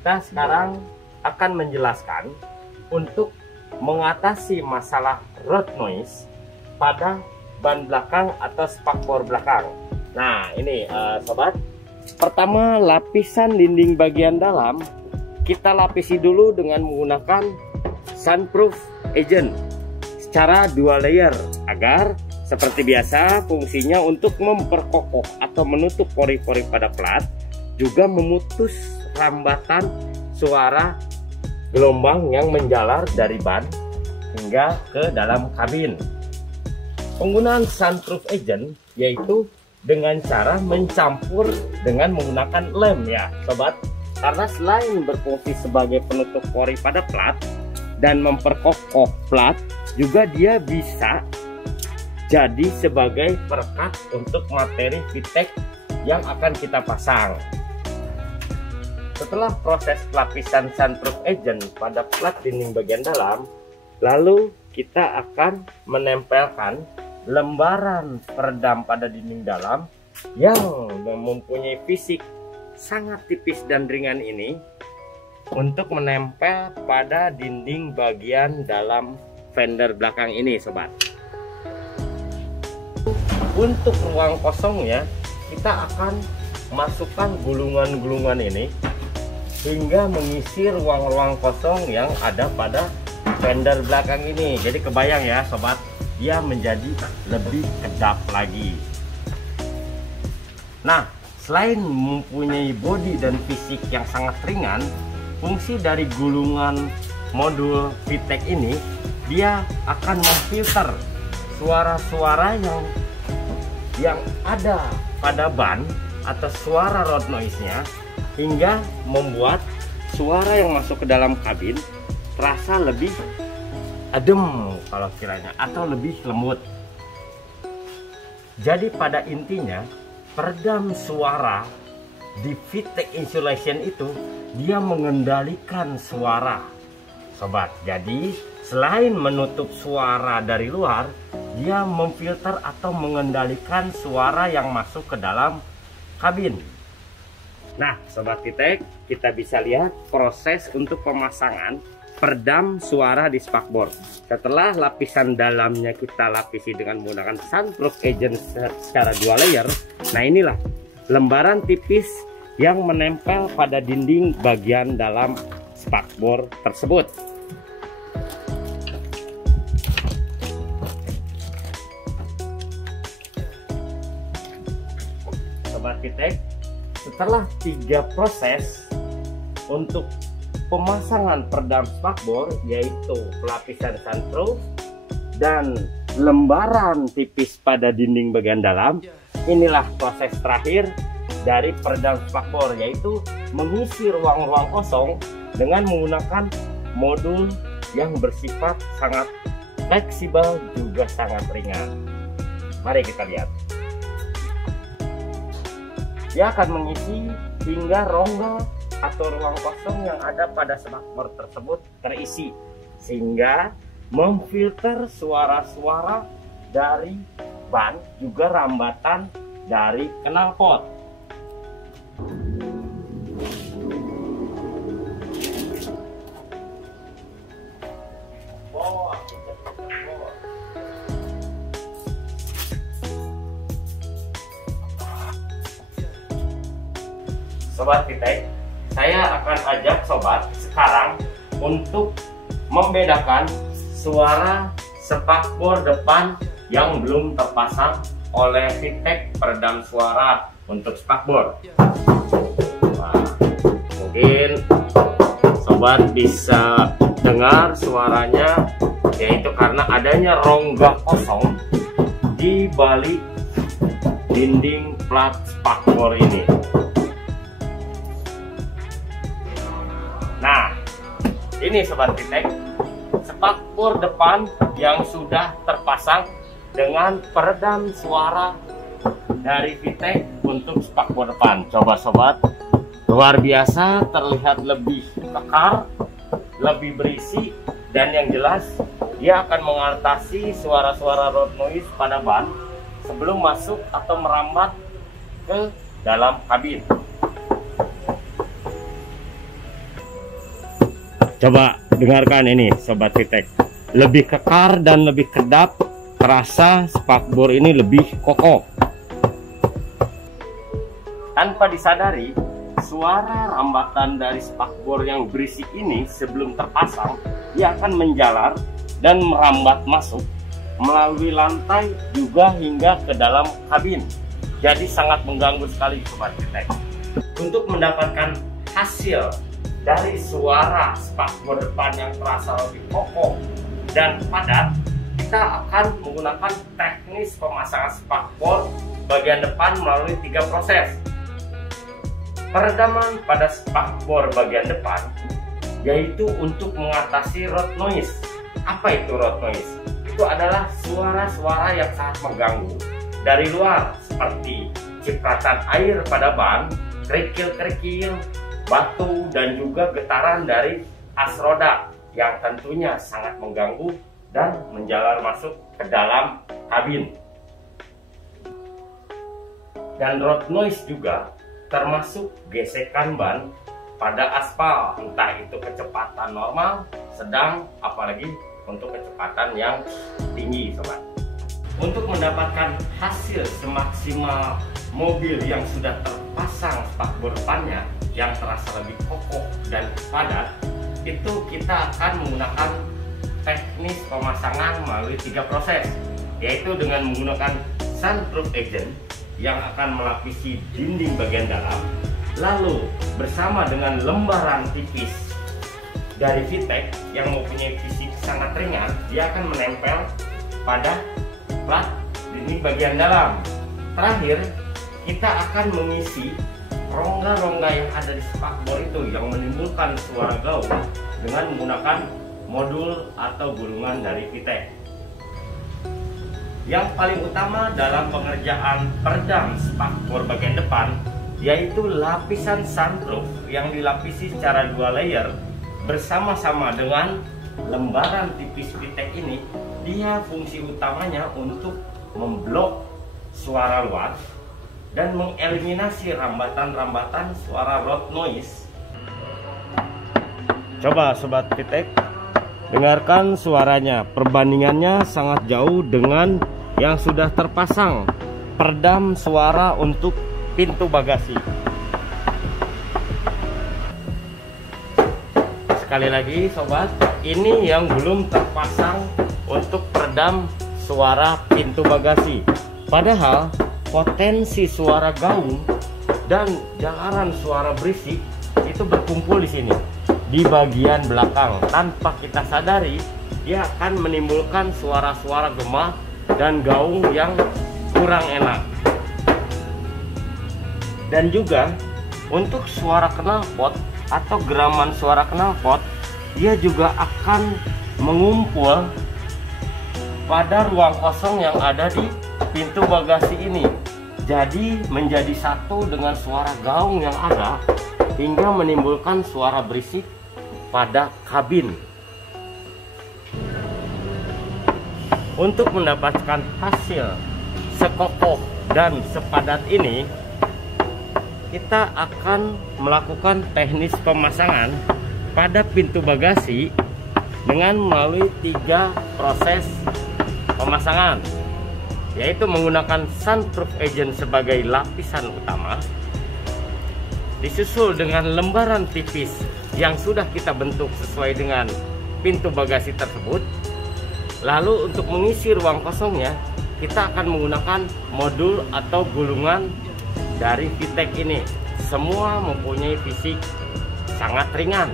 kita sekarang akan menjelaskan untuk mengatasi masalah road noise pada ban belakang atau spakbor belakang. Nah ini sobat, pertama lapisan dinding bagian dalam kita lapisi dulu dengan menggunakan sunproof agent secara 2 layer agar seperti biasa fungsinya untuk memperkokoh atau menutup pori-pori pada plat, juga memutus rambatan suara gelombang yang menjalar dari ban hingga ke dalam kabin. Penggunaan sunproof agent yaitu dengan cara mencampur dengan menggunakan lem ya sobat, karena selain berfungsi sebagai penutup pori pada plat dan memperkokoh plat, juga dia bisa jadi sebagai perekat untuk materi VTEC yang akan kita pasang. Setelah proses pelapisan sunproof agent pada plat dinding bagian dalam, lalu kita akan menempelkan lembaran peredam pada dinding dalam yang mempunyai fisik sangat tipis dan ringan ini untuk menempel pada dinding bagian dalam fender belakang ini sobat. Untuk ruang kosongnya kita akan masukkan gulungan-gulungan ini hingga mengisi ruang-ruang kosong yang ada pada fender belakang ini. Jadi kebayang ya sobat, dia menjadi lebih kedap lagi. Nah, selain mempunyai bodi dan fisik yang sangat ringan, fungsi dari gulungan modul VTEC ini, dia akan memfilter suara-suara yang ada pada ban atau suara road noise-nya, hingga membuat suara yang masuk ke dalam kabin terasa lebih adem kalau kiranya, atau lebih lembut. Jadi pada intinya peredam suara di VTEC Insulation itu dia mengendalikan suara sobat. Jadi selain menutup suara dari luar, dia memfilter atau mengendalikan suara yang masuk ke dalam kabin. Nah sobat VTEC, kita bisa lihat proses untuk pemasangan peredam suara di spakbor. Setelah lapisan dalamnya kita lapisi dengan menggunakan sunproof agent secara 2 layer, nah inilah lembaran tipis yang menempel pada dinding bagian dalam spakbor tersebut. Sobat VTEC, setelah 3 proses untuk pemasangan peredam spakbor, yaitu pelapisan sunroof dan lembaran tipis pada dinding bagian dalam, inilah proses terakhir dari peredam spakbor, yaitu mengisi ruang-ruang kosong dengan menggunakan modul yang bersifat sangat fleksibel juga sangat ringan. Mari kita lihat. Dia akan mengisi hingga rongga atau ruang kosong yang ada pada spakbor tersebut terisi, sehingga memfilter suara-suara dari ban, juga rambatan dari knalpot. Sobat VTEC, saya akan ajak sobat sekarang untuk membedakan suara spakbor depan yang belum terpasang oleh VTEC peredam suara untuk spakbor. Nah, mungkin sobat bisa dengar suaranya, yaitu karena adanya rongga kosong di balik dinding plat spakbor ini. Nah, ini sobat VTEC, spakbor depan yang sudah terpasang dengan peredam suara dari VTEC untuk spakbor depan. Coba sobat, luar biasa, terlihat lebih kekar, lebih berisi, dan yang jelas dia akan mengatasi suara-suara road noise pada ban sebelum masuk atau merambat ke dalam kabin. Coba dengarkan ini Sobat VTech. Lebih kekar dan lebih kedap, terasa spakbor ini lebih kokoh. Tanpa disadari, suara rambatan dari spakbor yang berisik ini sebelum terpasang, dia akan menjalar dan merambat masuk melalui lantai juga hingga ke dalam kabin. Jadi sangat mengganggu sekali Sobat VTech. Untuk mendapatkan hasil dari suara spakbor depan yang terasa lebih kokoh dan padat, kita akan menggunakan teknis pemasangan spakbor bagian depan melalui 3 proses. Peredaman pada spakbor bagian depan yaitu untuk mengatasi road noise. Apa itu road noise? Itu adalah suara-suara yang sangat mengganggu dari luar, seperti cipratan air pada ban, kerikil-kerikil, batu, dan juga getaran dari as roda yang tentunya sangat mengganggu dan menjalar masuk ke dalam kabin. Dan road noise juga termasuk gesekan ban pada aspal, entah itu kecepatan normal, sedang, apalagi untuk kecepatan yang tinggi Sobat. Untuk mendapatkan hasil semaksimal mobil yang sudah terpasang spakbor depannya yang terasa lebih kokoh dan padat, itu kita akan menggunakan teknis pemasangan melalui 3 proses, yaitu dengan menggunakan sunroof agent yang akan melapisi dinding bagian dalam, lalu bersama dengan lembaran tipis dari VTech yang mempunyai fisik sangat ringan, dia akan menempel pada plat dinding bagian dalam. Terakhir, kita akan mengisi rongga-rongga yang ada di spakbor itu yang menimbulkan suara gaung dengan menggunakan modul atau gulungan dari VTech. Yang paling utama dalam pengerjaan peredam spakbor bagian depan yaitu lapisan sunroof yang dilapisi secara 2 layer bersama-sama dengan lembaran tipis VTech ini. Dia fungsi utamanya untuk memblok suara luar dan mengeliminasi rambatan-rambatan suara road noise. Coba Sobat VTech, dengarkan suaranya. Perbandingannya sangat jauh dengan yang sudah terpasang peredam suara untuk pintu bagasi. Sekali lagi Sobat, ini yang belum terpasang untuk peredam suara pintu bagasi. Padahal potensi suara gaung dan jalaran suara berisik itu berkumpul di sini, di bagian belakang. Tanpa kita sadari, dia akan menimbulkan suara-suara gema dan gaung yang kurang enak. Dan juga untuk suara knalpot atau geraman suara knalpot, dia juga akan mengumpul pada ruang kosong yang ada di pintu bagasi ini. Jadi menjadi satu dengan suara gaung yang ada hingga menimbulkan suara berisik pada kabin. Untuk mendapatkan hasil sekokoh dan sepadat ini, kita akan melakukan teknis pemasangan pada pintu bagasi dengan melalui 3 proses pemasangan, yaitu menggunakan sunroof agent sebagai lapisan utama, disusul dengan lembaran tipis yang sudah kita bentuk sesuai dengan pintu bagasi tersebut. Lalu untuk mengisi ruang kosongnya, kita akan menggunakan modul atau gulungan dari VTech ini. Semua mempunyai fisik sangat ringan